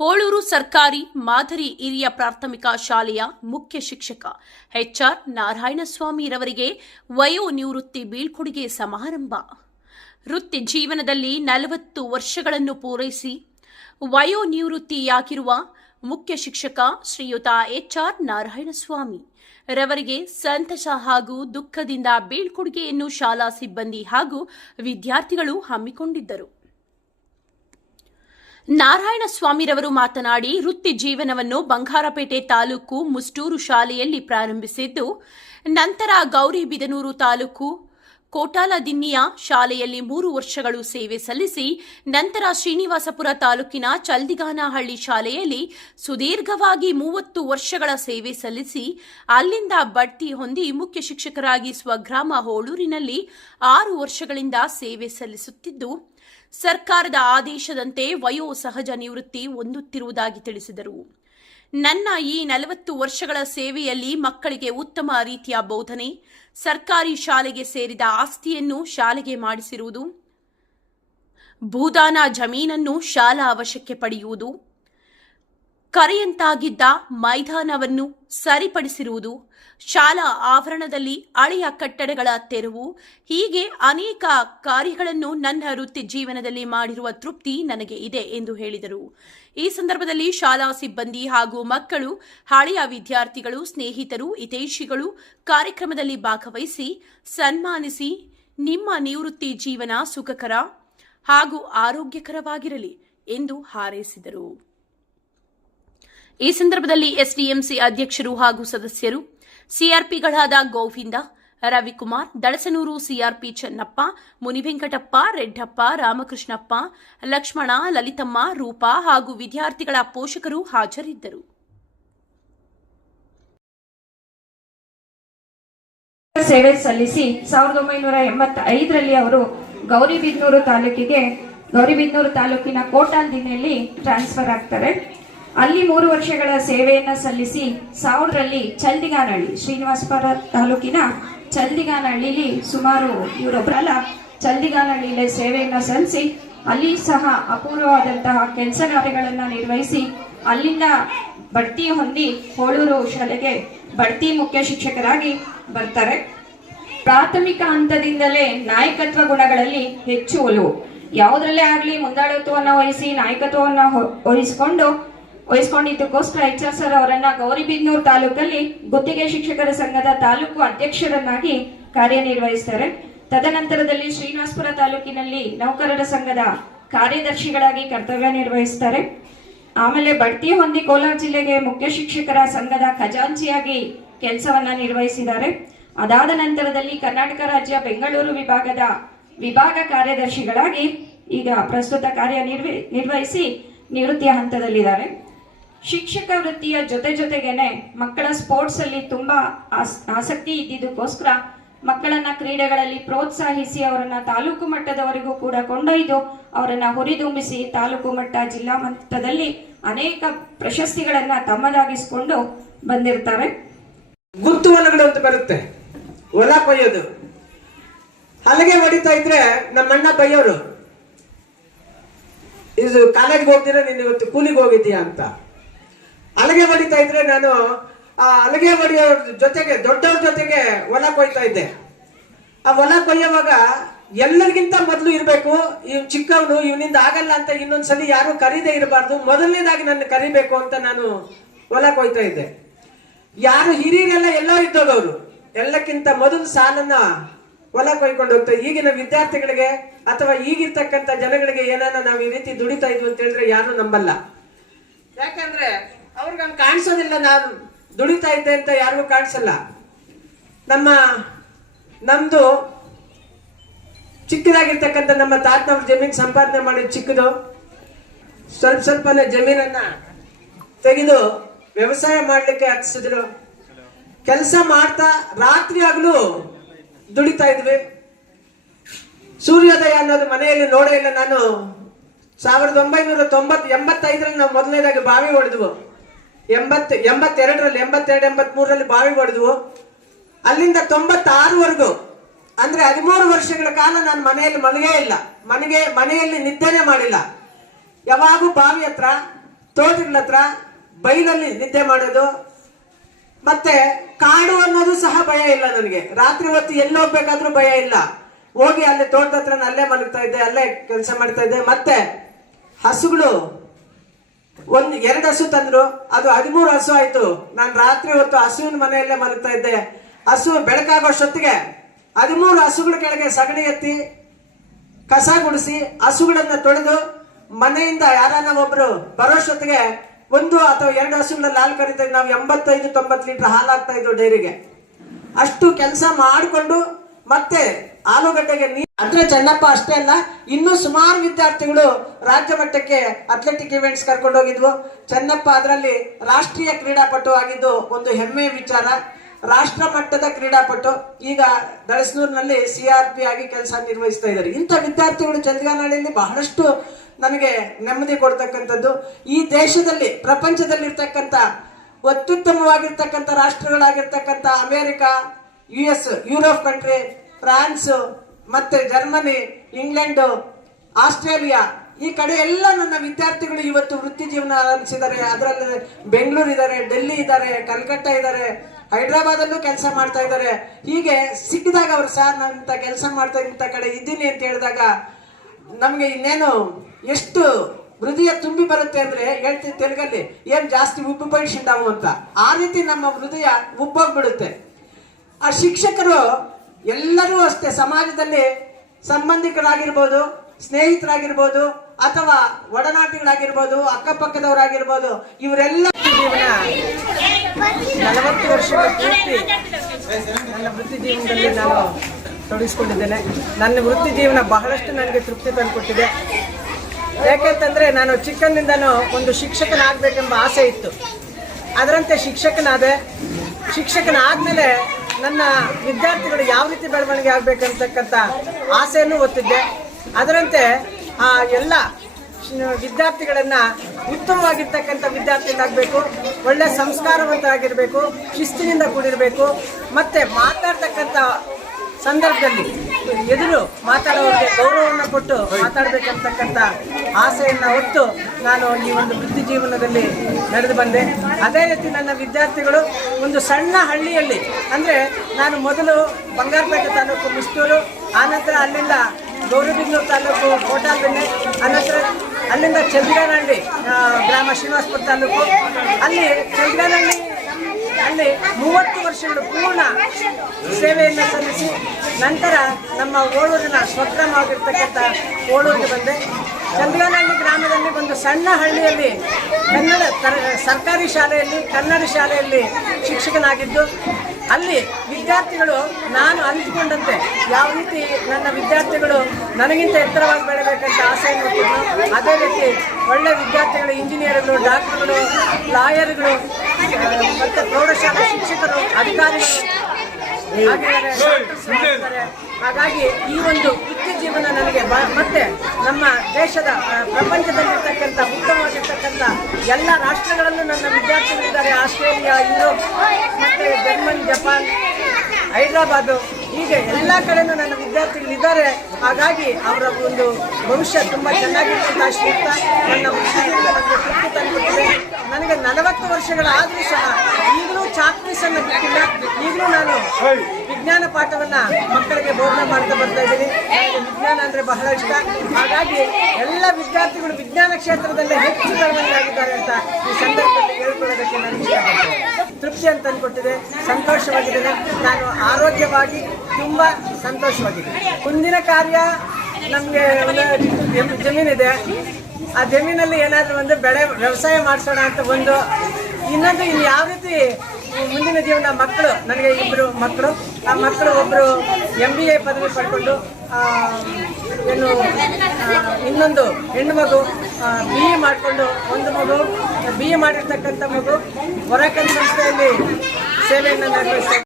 ಹೋಳೂರು ಸರ್ಕಾರಿ ಮಾದರಿ ಹಿರಿಯ ಪ್ರಾಥಮಿಕ ಶಾಲೆಯ ಮುಖ್ಯ ಶಿಕ್ಷಕ ಎಚ್ಆರ್ ನಾರಾಯಣಸ್ವಾಮಿರವರಿಗೆ ವಯೋನಿವೃತ್ತಿ ಬೀಳ್ಕೊಡುಗೆ ಸಮಾರಂಭ. ವೃತ್ತಿ ಜೀವನದಲ್ಲಿ 40 ವರ್ಷಗಳನ್ನು ಪೂರೈಸಿ ವಯೋನಿವೃತ್ತಿಯಾಗಿರುವ ಮುಖ್ಯ ಶಿಕ್ಷಕ ಶ್ರೀಯುತ ಎಚ್ಆರ್ ನಾರಾಯಣಸ್ವಾಮಿ ರವರಿಗೆ ಸಂತಸ ಹಾಗೂ ದುಃಖದಿಂದ ಬೀಳ್ಕೊಡುಗೆಯನ್ನು ಶಾಲಾ ಸಿಬ್ಬಂದಿ ಹಾಗೂ ವಿದ್ಯಾರ್ಥಿಗಳು ಹಮ್ಮಿಕೊಂಡಿದ್ದರು. ನಾರಾಯಣಸ್ವಾಮಿರವರು ಮಾತನಾಡಿ, ವೃತ್ತಿ ಜೀವನವನ್ನು ಬಂಗಾರಪೇಟೆ ತಾಲೂಕು ಮುಸ್ಟೂರು ಶಾಲೆಯಲ್ಲಿ ಪ್ರಾರಂಭಿಸಿದ್ದು, ನಂತರ ಗೌರಿಬಿದನೂರು ತಾಲೂಕು ಕೋಟಾಲದಿನ್ನಿಯ ಶಾಲೆಯಲ್ಲಿ 3 ವರ್ಷಗಳು ಸೇವೆ ಸಲ್ಲಿಸಿ, ನಂತರ ಶ್ರೀನಿವಾಸಪುರ ತಾಲೂಕಿನ ಚಲ್ದಿಗಾನಹಳ್ಳಿ ಶಾಲೆಯಲ್ಲಿ ಸುದೀರ್ಘವಾಗಿ 30 ವರ್ಷಗಳ ಸೇವೆ ಸಲ್ಲಿಸಿ, ಅಲ್ಲಿಂದ ಬಡ್ತಿ ಹೊಂದಿ ಮುಖ್ಯ ಶಿಕ್ಷಕರಾಗಿ ಸ್ವಗ್ರಾಮ ಹೋಳೂರಿನಲ್ಲಿ 6 ವರ್ಷಗಳಿಂದ ಸೇವೆ ಸಲ್ಲಿಸುತ್ತಿದ್ದು, ಸರ್ಕಾರದ ಆದೇಶದಂತೆ ವಯೋಸಹಜ ನಿವೃತ್ತಿ ಹೊಂದುತ್ತಿರುವುದಾಗಿ ತಿಳಿಸಿದರು. ನನ್ನ ಈ 40 ವರ್ಷಗಳ ಸೇವೆಯಲ್ಲಿ ಮಕ್ಕಳಿಗೆ ಉತ್ತಮ ರೀತಿಯ ಬೋಧನೆ, ಸರ್ಕಾರಿ ಶಾಲೆಗೆ ಸೇರಿದ ಆಸ್ತಿಯನ್ನು ಶಾಲೆಗೆ ಮಾಡಿಸಿರುವುದು, ಭೂದಾನ ಜಮೀನನ್ನು ಶಾಲಾ ವಶಕ್ಕೆ ಪಡೆಯುವುದು, ಕರೆಯಂತಾಗಿದ್ದ ಮೈದಾನವನ್ನು ಸರಿಪಡಿಸಿರುವುದು, ಶಾಲಾ ಆವರಣದಲ್ಲಿ ಹಳೆಯ ಕಟ್ಟಡಗಳ ತೆರವು, ಹೀಗೆ ಅನೇಕ ಕಾರ್ಯಗಳನ್ನು ನನ್ನ ವೃತ್ತಿ ಜೀವನದಲ್ಲಿ ಮಾಡಿರುವ ತೃಪ್ತಿ ನನಗೆ ಇದೆ ಎಂದು ಹೇಳಿದರು. ಈ ಸಂದರ್ಭದಲ್ಲಿ ಶಾಲಾ ಸಿಬ್ಬಂದಿ ಹಾಗೂ ಮಕ್ಕಳು, ಹಳೆಯ ವಿದ್ಯಾರ್ಥಿಗಳು, ಸ್ನೇಹಿತರು, ಹಿತೈಷಿಗಳು ಕಾರ್ಯಕ್ರಮದಲ್ಲಿ ಭಾಗವಹಿಸಿ ಸನ್ಮಾನಿಸಿ, ನಿಮ್ಮ ನಿವೃತ್ತಿ ಜೀವನ ಸುಖಕರ ಹಾಗೂ ಆರೋಗ್ಯಕರವಾಗಿರಲಿ ಎಂದು ಹಾರೈಸಿದರು. ಈ ಸಂದರ್ಭದಲ್ಲಿ ಎಸ್ಡಿಎಂಸಿ ಅಧ್ಯಕ್ಷರು ಹಾಗೂ ಸದಸ್ಯರು, ಸಿಆರ್ಪಿಗಳಾದ ಗೋವಿಂದ, ರವಿಕುಮಾರ್, ದಳಸನೂರು ಸಿಆರ್ಪಿ ಚೆನ್ನಪ್ಪ, ಮುನಿವೆಂಕಟಪ್ಪ, ರೆಡ್ಡಪ್ಪ, ರಾಮಕೃಷ್ಣಪ್ಪ, ಲಕ್ಷ್ಮಣ, ಲಲಿತಮ್ಮ, ರೂಪಾ ಹಾಗೂ ವಿದ್ಯಾರ್ಥಿಗಳ ಪೋಷಕರು ಹಾಜರಿದ್ದರು. ಸೇವೆ ಸಲ್ಲಿಸಿ 1985ರಲ್ಲಿ ಅವರು ಗೌರಿಬಿದನೂರು ತಾಲೂಕಿನ ಕೋಟಾಲ್ದಿನ್ನೆಯಲ್ಲಿ ಟ್ರಾನ್ಸ್ಫರ್ ಆಗ್ತಾರೆ. ಅಲ್ಲಿ 3 ವರ್ಷಗಳ ಸೇವೆಯನ್ನ ಸಲ್ಲಿಸಿ 1000ರಲ್ಲಿ ಚಲ್ದಿಗಾನಹಳ್ಳಿ, ಶ್ರೀನಿವಾಸಪುರ ತಾಲೂಕಿನ ಚಲ್ದಿಗಾನಹಳ್ಳಿಲಿ ಸುಮಾರು ಇವರೊಬ್ಬರಲ್ಲ ಚಲ್ದಿಗಾನಹಳ್ಳಿಯಲ್ಲಿ ಸೇವೆಯನ್ನ ಸಲ್ಲಿಸಿ, ಅಲ್ಲಿ ಸಹ ಅಪೂರ್ವವಾದಂತಹ ಕೆಲಸ ಕಾರ್ಯಗಳನ್ನ ನಿರ್ವಹಿಸಿ, ಅಲ್ಲಿಂದ ಬಡ್ತಿ ಹೊಂದಿ ಹೋಳೂರು ಶಾಲೆಗೆ ಬಡ್ತಿ ಮುಖ್ಯ ಶಿಕ್ಷಕರಾಗಿ ಬರ್ತಾರೆ. ಪ್ರಾಥಮಿಕ ಹಂತದಿಂದಲೇ ನಾಯಕತ್ವ ಗುಣಗಳಲ್ಲಿ ಹೆಚ್ಚು ಒಲವು, ಯಾವುದರಲ್ಲೇ ಆಗಲಿ ಮುಂದಾಳತ್ವವನ್ನು ವಹಿಸಿ ನಾಯಕತ್ವವನ್ನು ವಹಿಸಿಕೊಂಡಿದ್ದಕ್ಕೋಸ್ಕರ ಎಚ್ಆರ್ ಸರ್ ಅವರನ್ನ ಗೌರಿಬಿದನೂರು ತಾಲೂಕಲ್ಲಿ ಗುತ್ತಿಗೆ ಶಿಕ್ಷಕರ ಸಂಘದ ತಾಲೂಕು ಅಧ್ಯಕ್ಷರನ್ನಾಗಿ ಕಾರ್ಯನಿರ್ವಹಿಸ್ತಾರೆ. ತದನಂತರದಲ್ಲಿ ಶ್ರೀನಿವಾಸಪುರ ತಾಲೂಕಿನಲ್ಲಿ ನೌಕರರ ಸಂಘದ ಕಾರ್ಯದರ್ಶಿಗಳಾಗಿ ಕರ್ತವ್ಯ ನಿರ್ವಹಿಸ್ತಾರೆ. ಆಮೇಲೆ ಬಡ್ತಿ ಹೊಂದಿ ಕೋಲಾರ ಜಿಲ್ಲೆಗೆ ಮುಖ್ಯ ಶಿಕ್ಷಕರ ಸಂಘದ ಖಜಾಂಚಿಯಾಗಿ ಕೆಲಸವನ್ನ ನಿರ್ವಹಿಸಿದ್ದಾರೆ. ಅದಾದ ನಂತರದಲ್ಲಿ ಕರ್ನಾಟಕ ರಾಜ್ಯ ಬೆಂಗಳೂರು ವಿಭಾಗದ ವಿಭಾಗ ಕಾರ್ಯದರ್ಶಿಗಳಾಗಿ ಈಗ ಪ್ರಸ್ತುತ ನಿರ್ವಹಿಸಿ ನಿವೃತ್ತಿಯ ಹಂತದಲ್ಲಿದ್ದಾರೆ. ಶಿಕ್ಷಕ ವೃತ್ತಿಯ ಜೊತೆಗೇನೆ ಮಕ್ಕಳ ಸ್ಪೋರ್ಟ್ಸ್ ಅಲ್ಲಿ ತುಂಬಾ ಆಸಕ್ತಿ ಇದ್ದಿದ್ದಕ್ಕೋಸ್ಕರ ಮಕ್ಕಳನ್ನ ಕ್ರೀಡೆಗಳಲ್ಲಿ ಪ್ರೋತ್ಸಾಹಿಸಿ ಅವರನ್ನ ತಾಲೂಕು ಮಟ್ಟದವರೆಗೂ ಕೂಡ ಕೊಂಡೊಯ್ದು ಅವರನ್ನ ಹುರಿದುಂಬಿಸಿ ತಾಲೂಕು ಮಟ್ಟ, ಜಿಲ್ಲಾ ಮಟ್ಟದಲ್ಲಿ ಅನೇಕ ಪ್ರಶಸ್ತಿಗಳನ್ನ ತಮ್ಮದಾಗಿಸಿಕೊಂಡು ಬಂದಿರ್ತಾರೆ. ಗುರ್ತು ಹೊಲಗಳು ಅಂತ ಬರುತ್ತೆ, ಹೊಲ ಕೊಯ್ಯೋದು. ಹಲಗೆ ಹೊಡಿತಾ ಇದ್ರೆ ನಮ್ಮಣ್ಣ ಬೈಯೋರು, ಇದು ಕಾಲೇಜ್ಗೆ ಹೋಗ್ತೀರಾ, ನೀನು ಇವತ್ತು ಕೂಲಿಗೆ ಹೋಗಿದ್ದೀಯಾ ಅಂತ. ಹಲಗೆ ಹೊಡಿತಾ ಇದ್ರೆ ನಾನು ಆ ಹಲಗೆ ಹೊಡೆಯೋ ಜೊತೆಗೆ ದೊಡ್ಡವ್ರ ಜೊತೆಗೆ ಹೊಲ ಕೊಯ್ತಾ ಇದ್ದೆ. ಆ ಹೊಲ ಕೊಯ್ಯುವಾಗ ಎಲ್ಲರಿಗಿಂತ ಮೊದಲು ಇರಬೇಕು, ಇವ್ ಚಿಕ್ಕವನು, ಇವನಿಂದ ಆಗಲ್ಲ ಅಂತ ಇನ್ನೊಂದ್ಸಲಿ ಯಾರು ಕರೀದೇ ಇರಬಾರ್ದು, ಮೊದಲನೇದಾಗಿ ನನ್ನ ಕರಿಬೇಕು ಅಂತ ನಾನು ಹೊಲ ಕೊಯ್ತಾ ಇದ್ದೆ. ಯಾರು ಹಿರಿಯರೆಲ್ಲ ಎಲ್ಲೋ ಇದ್ದೋಗವ್ರು ಎಲ್ಲಕ್ಕಿಂತ ಮೊದಲು ಸಾಲನ್ನ ಹೊಲ ಕೊಯ್ಕೊಂಡು ಹೋಗ್ತಾರೆ. ಈಗಿನ ವಿದ್ಯಾರ್ಥಿಗಳಿಗೆ ಅಥವಾ ಈಗಿರ್ತಕ್ಕಂಥ ಜನಗಳಿಗೆ ಏನಾನ ನಾವು ಈ ರೀತಿ ದುಡಿತಾ ಇದ್ವಿ ಅಂತ ಹೇಳಿದ್ರೆ ಯಾರು ನಂಬಲ್ಲ. ಯಾಕಂದ್ರೆ ಅವ್ರಿಗೆ ಹಂಗೆ ಕಾಣಿಸೋದಿಲ್ಲ, ನಾನು ದುಡಿತಾ ಇದ್ದೆ ಅಂತ ಯಾರಿಗೂ ಕಾಣಿಸಲ್ಲ. ನಮ್ದು ಚಿಕ್ಕದಾಗಿರ್ತಕ್ಕಂಥ ನಮ್ಮ ತಾತನವ್ರ ಜಮೀನು ಸಂಪಾದನೆ ಮಾಡಿದ ಚಿಕ್ಕದು, ಸ್ವಲ್ಪನೇ ಜಮೀನನ್ನ ತೆಗೆದು ವ್ಯವಸಾಯ ಮಾಡ್ಲಿಕ್ಕೆ ಹತ್ತಿಸಿದ್ರು. ಕೆಲಸ ಮಾಡ್ತಾ ರಾತ್ರಿ ಆಗಲೂ ದುಡಿತಾ ಇದ್ವಿ. ಸೂರ್ಯೋದಯ ಅನ್ನೋದು ಮನೆಯಲ್ಲಿ ನೋಡೇ ಇಲ್ಲ. ನಾನು 1985ರಲ್ಲಿ ನಾವು ಮೊದಲನೇದಾಗಿ ಬಾವಿ ಹೊಡೆದ್ವು. 82ರಲ್ಲಿ 83ರಲ್ಲಿ ಬಾವಿ ಹೊಡೆದ್ವು. ಅಲ್ಲಿಂದ 96ವರೆಗೂ ಅಂದ್ರೆ 13 ವರ್ಷಗಳ ಕಾಲ ನಾನು ಮನೆಯಲ್ಲಿ ಮಲಗೇ ಇಲ್ಲ, ಮನೆಯಲ್ಲಿ ನಿದ್ದೆನೆ ಮಾಡಿಲ್ಲ. ಯಾವಾಗೂ ಬಾವಿ ಹತ್ರ ತೋಟಗಳ ಹತ್ರ ಬೈಲಲ್ಲಿ ನಿದ್ದೆ ಮಾಡೋದು, ಮತ್ತೆ ಕಾಡು ಅನ್ನೋದು ಸಹ ಭಯ ಇಲ್ಲ ನನಗೆ. ರಾತ್ರಿ ಹೊತ್ತು ಎಲ್ಲಿ ಹೋಗ್ಬೇಕಾದ್ರೂ ಭಯ ಇಲ್ಲ. ಹೋಗಿ ಅಲ್ಲಿ ತೋಟದ ಹತ್ರ ಅಲ್ಲೇ ಮಲಗ್ತಾ ಇದ್ದೆ, ಅಲ್ಲೇ ಕೆಲಸ ಮಾಡ್ತಾ ಇದ್ದೆ. ಮತ್ತೆ ಹಸುಗಳು 2 ಹಸು ತಂದ್ರು, ಅದು 13 ಹಸು ಆಯ್ತು. ನಾನು ರಾತ್ರಿ ಹೊತ್ತು ಹಸುವಿನ ಮನೆಯಲ್ಲೇ ಮಲಗ್ತಾ ಇದ್ದೆ. ಹಸು ಬೆಳಕಾಗೋಷ್ಟೊತ್ತಿಗೆ 13 ಹಸುಗಳ ಕೆಳಗೆ ಸಗಣಿ ಎತ್ತಿ ಕಸ ಗುಡಿಸಿ ಹಸುಗಳನ್ನ ತೊಳೆದು ಮನೆಯಿಂದ ಯಾರನ್ನ ಒಬ್ರು ಬರೋಷ್ಟೊತ್ತಿಗೆ 1 ಅಥವಾ 2 ಹಸುಗಳಲ್ಲಿ ಹಾಲು ಕರಿತಾ ಇದ್ವಿ. ನಾವು 85-90 ಲೀಟರ್ ಹಾಲು ಹಾಕ್ತಾ ಇದ್ವು ಡೈರಿಗೆ. ಅಷ್ಟು ಕೆಲಸ ಮಾಡಿಕೊಂಡು ಮತ್ತೆ ಆಲೂಗಡ್ಡೆಗೆ ನೀರು ಅಂದ್ರೆ ಚೆನ್ನಪ್ಪ ಅಷ್ಟೇ ಅಲ್ಲ, ಇನ್ನೂ ಸುಮಾರು ವಿದ್ಯಾರ್ಥಿಗಳು ರಾಜ್ಯ ಮಟ್ಟಕ್ಕೆ ಅಥ್ಲೆಟಿಕ್ ಇವೆಂಟ್ಸ್ ಕರ್ಕೊಂಡು ಹೋಗಿದ್ವು. ಚೆನ್ನಪ್ಪ ಅದರಲ್ಲಿ ರಾಷ್ಟ್ರೀಯ ಕ್ರೀಡಾಪಟು ಆಗಿದ್ದು ಒಂದು ಹೆಮ್ಮೆಯ ವಿಚಾರ. ರಾಷ್ಟ್ರ ಮಟ್ಟದ ಕ್ರೀಡಾಪಟು, ಈಗ ದಳಸನೂರಿನಲ್ಲಿ CRP ಆಗಿ ಕೆಲಸ ನಿರ್ವಹಿಸ್ತಾ ಇದ್ದಾರೆ. ಇಂಥ ವಿದ್ಯಾರ್ಥಿಗಳು ಚಂದ್ರಗಾನಹಳ್ಳಿಯಲ್ಲಿ ಬಹಳಷ್ಟು ನನಗೆ ನೆಮ್ಮದಿ ಕೊಡ್ತಕ್ಕಂಥದ್ದು. ಈ ದೇಶದಲ್ಲಿ ಪ್ರಪಂಚದಲ್ಲಿ ಇರ್ತಕ್ಕಂಥ ಅತ್ಯುತ್ತಮವಾಗಿರ್ತಕ್ಕಂಥ ರಾಷ್ಟ್ರಗಳಾಗಿರ್ತಕ್ಕಂಥ America, US, Europe country, France, ಮತ್ತೆ ಜರ್ಮನಿ, ಇಂಗ್ಲೆಂಡ್, ಆಸ್ಟ್ರೇಲಿಯಾ, ಈ ಕಡೆ ಎಲ್ಲ ನನ್ನ ವಿದ್ಯಾರ್ಥಿಗಳು ಇವತ್ತು ವೃತ್ತಿ ಜೀವನ ಆರಂಭಿಸಿದ್ದಾರೆ. ಅದರಲ್ಲಿ ಬೆಂಗಳೂರು ಇದ್ದಾರೆ, ಡೆಲ್ಲಿ ಇದ್ದಾರೆ, ಕಲ್ಕತ್ತಾ ಇದ್ದಾರೆ, ಹೈದರಾಬಾದಲ್ಲೂ ಕೆಲಸ ಮಾಡ್ತಾ ಇದ್ದಾರೆ. ಹೀಗೆ ಸಿಕ್ಕಿದಾಗ ಅವ್ರು ಸರ್ ನಾನು ಇಂಥ ಕೆಲಸ ಮಾಡ್ತಾ ಇಂಥ ಕಡೆ ಇದ್ದೀನಿ ಅಂತ ಹೇಳಿದಾಗ ನಮಗೆ ಇನ್ನೇನು ಎಷ್ಟು ಹೃದಯ ತುಂಬಿ ಬರುತ್ತೆ ಅಂದ್ರೆ ಹೇಳ್ತೀವಿ ತೆಲುಗಲ್ಲಿ, ಏನ್ ಜಾಸ್ತಿ ಉಬ್ಬು ಬಯಸಿಂಡಾವು ಅಂತ. ಆ ರೀತಿ ನಮ್ಮ ಹೃದಯ ಉಬ್ಬೋಗ್ಬಿಡುತ್ತೆ. ಆ ಶಿಕ್ಷಕರು ಎಲ್ಲರೂ ಅಷ್ಟೇ, ಸಮಾಜದಲ್ಲಿ ಸಂಬಂಧಿಕರಾಗಿರ್ಬೋದು, ಸ್ನೇಹಿತರಾಗಿರ್ಬೋದು, ಅಥವಾ ಒಡನಾಟಿಗಳಾಗಿರ್ಬೋದು, ಅಕ್ಕಪಕ್ಕದವರಾಗಿರ್ಬೋದು, ಇವರೆಲ್ಲ ಜೀವನ 40 ವರ್ಷಗಳ ಪೂರ್ತಿ ನನ್ನ ವೃತ್ತಿ ಜೀವನದಲ್ಲಿ ನಾನು ತೊಡಗಿಸ್ಕೊಂಡಿದ್ದೇನೆ. ನನ್ನ ವೃತ್ತಿ ಜೀವನ ಬಹಳಷ್ಟು ನನಗೆ ತೃಪ್ತಿ ತಂದುಕೊಟ್ಟಿದೆ. ಯಾಕೆಂತಂದರೆ ನಾನು ಚಿಕ್ಕಂದಿಂದನೂ ಒಂದು ಶಿಕ್ಷಕನಾಗಬೇಕೆಂಬ ಆಸೆ ಇತ್ತು. ಅದರಂತೆ ಶಿಕ್ಷಕನಾದೆ. ಶಿಕ್ಷಕನಾದಮೇಲೆ ನನ್ನ ವಿದ್ಯಾರ್ಥಿಗಳು ಯಾವ ರೀತಿ ಬೆಳವಣಿಗೆ ಆಗಬೇಕಂತಕ್ಕಂಥ ಆಸೆಯನ್ನು ಹೊತ್ತಿದ್ದೆ. ಅದರಂತೆ ಆ ಎಲ್ಲ ವಿದ್ಯಾರ್ಥಿಗಳನ್ನು ಉತ್ತಮವಾಗಿರ್ತಕ್ಕಂಥ ವಿದ್ಯಾರ್ಥಿಗಳಾಗಬೇಕು, ಒಳ್ಳೆ ಸಂಸ್ಕಾರವಂತರಾಗಿರಬೇಕು, ಶಿಸ್ತಿನಿಂದ ಕೂಡಿರಬೇಕು, ಮತ್ತು ಮಾತಾಡ್ತಕ್ಕಂಥ ಸಂದರ್ಭದಲ್ಲಿ ಎದುರು ಮಾತಾಡೋರಿಗೆ ಗೌರವವನ್ನು ಕೊಟ್ಟು ಮಾತಾಡಬೇಕಂತಕ್ಕಂಥ ಆಸೆಯನ್ನು ಹೊತ್ತು ನಾನು ಈ ಒಂದು ವೃತ್ತಿ ಜೀವನದಲ್ಲಿ ನಡೆದು ಬಂದೆ. ಅದೇ ರೀತಿ ನನ್ನ ವಿದ್ಯಾರ್ಥಿಗಳು ಒಂದು ಸಣ್ಣ ಹಳ್ಳಿಯಲ್ಲಿ, ಅಂದರೆ ನಾನು ಮೊದಲು ಬಂಗಾರಪೇಟೆ ತಾಲೂಕು ಮುಷ್ಟೂರು, ಆನಂತರ ಅಲ್ಲಿಂದ ಗೌರಿಬಿದನೂರು ತಾಲೂಕು ಕೋಟಾಲ್ಬೆಣ್ಣೆ, ಅನಂತರ ಅಲ್ಲಿಂದ ಚಂದ್ರಗಾನಹಳ್ಳಿ ಗ್ರಾಮ ಶ್ರೀನಿವಾಸಪುರ ತಾಲೂಕು, ಅಲ್ಲಿ ಚಂದ್ರಗಾನಹಳ್ಳಿ ಅಲ್ಲಿ 30 ವರ್ಷಗಳು ಪೂರ್ಣ ಸೇವೆಯನ್ನು ಸಲ್ಲಿಸಿ ನಂತರ ನಮ್ಮ ಓಳೂರಿನ ಸ್ವಗ್ರಾಮವಾಗಿರ್ತಕ್ಕಂಥ ಓಳೂರಿಗೆ ಬಂದೆ. ಚಂದ್ರಗಾನಹಳ್ಳಿ ಗ್ರಾಮದಲ್ಲಿ ಒಂದು ಸಣ್ಣ ಹಳ್ಳಿಯಲ್ಲಿ ಸರ್ಕಾರಿ ಶಾಲೆಯಲ್ಲಿ ಕನ್ನಡ ಶಾಲೆಯಲ್ಲಿ ಶಿಕ್ಷಕನಾಗಿದ್ದು, ಅಲ್ಲಿ ವಿದ್ಯಾರ್ಥಿಗಳು ನಾನು ಅಂದುಕೊಂಡಂತೆ ಯಾವ ರೀತಿ ನನ್ನ ವಿದ್ಯಾರ್ಥಿಗಳು ನನಗಿಂತ ಎತ್ತರವಾಗಿ ಬೆಳಬೇಕಂತ ಆಸೆಯನ್ನು ಹೊತ್ತಿದ್ರು, ಅದೇ ರೀತಿ ಒಳ್ಳೆ ವಿದ್ಯಾರ್ಥಿಗಳು, ಇಂಜಿನಿಯರ್ಗಳು, ಡಾಕ್ಟರ್ಗಳು, ಲಾಯರ್ಗಳು, ಮತ್ತು ಪ್ರೌಢಶಾಲಾ ಶಿಕ್ಷಕರು, ಅಧಿಕಾರಿಗಳು ಆಗಿದ್ದಾರೆ. ಹಾಗಾಗಿ ಈ ಒಂದು ವೃತ್ತಿ ಜೀವನ ನನಗೆ ಮತ್ತೆ ನಮ್ಮ ದೇಶದ ಪ್ರಪಂಚದಲ್ಲಿರ್ತಕ್ಕಂಥ ಉತ್ತಮವಾಗಿರ್ತಕ್ಕಂಥ ಎಲ್ಲ ರಾಷ್ಟ್ರಗಳಲ್ಲೂ ನನ್ನ ವಿದ್ಯಾರ್ಥಿಗಳಿದ್ದಾರೆ. ಆಸ್ಟ್ರೇಲಿಯಾ, ಯುರೋಪ್, ಮತ್ತು ಜರ್ಮನ್, ಜಪಾನ್, ಹೈದರಾಬಾದು, ಹೀಗೆ ಎಲ್ಲ ಕಡೆನೂ ನನ್ನ ವಿದ್ಯಾರ್ಥಿಗಳಿದ್ದಾರೆ. ಹಾಗಾಗಿ ಅವರ ಒಂದು ಭವಿಷ್ಯ ತುಂಬ ಚೆನ್ನಾಗಿರ್ತಕ್ಕಂಥ ಶ್ರೇಷ್ಠ ನನ್ನ ವೃತ್ತಿ ಜೀವನ ನನಗೆ ತೃಪ್ತಿ ತಂದುಕೊಟ್ಟಿದೆ. ನನಗೆ 40 ವರ್ಷಗಳಾದರೂ ಸಹ ಈಗಲೂ ಚಾಕ್ಪೀಸನ್ನು ಬಿಟ್ಟಿಲ್ಲ. ಈಗಲೂ ನಾನು ವಿಜ್ಞಾನ ಪಾಠವನ್ನು ಮಕ್ಕಳಿಗೆ ಬೋಧನೆ ಮಾಡ್ತಾ ಬರ್ತಾ ಇದ್ದೀನಿ. ನನಗೆ ವಿಜ್ಞಾನ ಅಂದರೆ ಬಹಳ ಇಷ್ಟ. ಹಾಗಾಗಿ ಎಲ್ಲ ವಿದ್ಯಾರ್ಥಿಗಳು ವಿಜ್ಞಾನ ಕ್ಷೇತ್ರದಲ್ಲಿ ಹೆಚ್ಚು ಬೆಳವಣಿಗೆಯಾಗಿದ್ದಾರೆ ಅಂತ ಈ ಸಂದರ್ಭದಲ್ಲಿ ಹೇಳ್ಕೊಳ್ಳೋದಕ್ಕೆ ನನಗೆ ಇಷ್ಟಪಡ್ತೇನೆ. ತೃಪ್ತಿ ಅಂತ ತಂದುಕೊಟ್ಟಿದೆ, ಸಂತೋಷವಾಗಿದೆ. ನಾನು ಆರೋಗ್ಯವಾಗಿ ತುಂಬ ಸಂತೋಷವಾಗಿದೆ. ಮುಂದಿನ ಕಾರ್ಯ ನಮಗೆ ಒಂದು ಜಮೀನಿದೆ. ಆ ಜಮೀನಲ್ಲಿ ಏನಾದರೂ ಒಂದು ಬೆಳೆ ವ್ಯವಸಾಯ ಮಾಡಿಸೋಣ ಅಂತ ಒಂದು. ಇನ್ನೊಂದು ಇನ್ನು ಯಾವ ರೀತಿ ಮುಂದಿನ ಜೀವನ, ಮಕ್ಕಳು, ನನಗೆ 2 ಮಕ್ಕಳು. ಆ ಮಕ್ಕಳು ಒಬ್ಬರು MBA ಪದವಿ ಪಡ್ಕೊಂಡು, ಇನ್ನೊಂದು ಹೆಣ್ಣು ಮಗು BE ಮಾಡಿಕೊಂಡು, ಒಂದು ಮಗು BE ಮಾಡಿರ್ತಕ್ಕಂಥ ಮಗು ಹೊರಕಲ್ ಸಂಸ್ಥೆಯಲ್ಲಿ ಸೇವೆಯನ್ನು ನಿರ್ವಹಿಸ್ತಾರೆ.